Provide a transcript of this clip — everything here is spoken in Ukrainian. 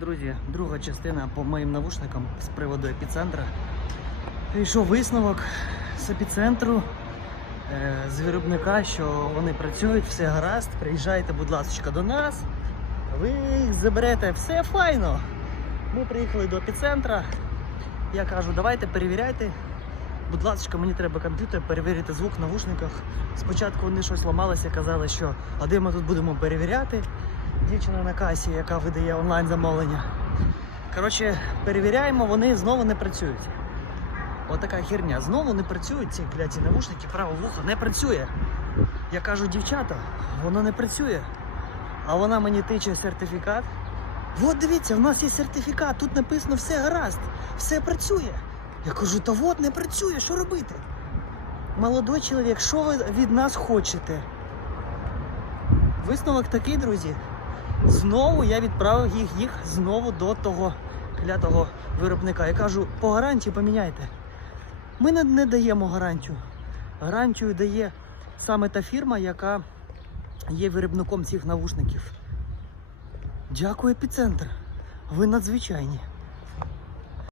Друзі, друга частина по моїм навушникам з приводу епіцентра. Прийшов висновок з епіцентру е, з виробника, що вони працюють, все гаразд. Приїжджайте, будь ласка, до нас. Ви їх заберете, все файно. Ми приїхали до епіцентра. Я кажу, давайте перевіряйте. Будь ласка, мені треба комп'ютер, перевірити звук в навушниках. Спочатку вони щось ламалися, казали, що а де ми тут будемо перевіряти. Дівчина на касі, яка видає онлайн замовлення. Коротше, перевіряємо, вони знову не працюють. Отака херня. Знову не працюють ці кляті навушники, право вухо не працює. Я кажу, дівчата, воно не працює. А вона мені тиче сертифікат. От дивіться, в нас є сертифікат, тут написано все гаразд, все працює. Я кажу, та от не працює, що робити? Молодой чоловік, що ви від нас хочете? Висновок такий, друзі. Знову я відправив їх, їх знову до того клятого виробника. Я кажу, по гарантії поміняйте. Ми не, не даємо гарантію. Гарантію дає саме та фірма, яка є виробником цих навушників. Дякую, епіцентр. Ви надзвичайні.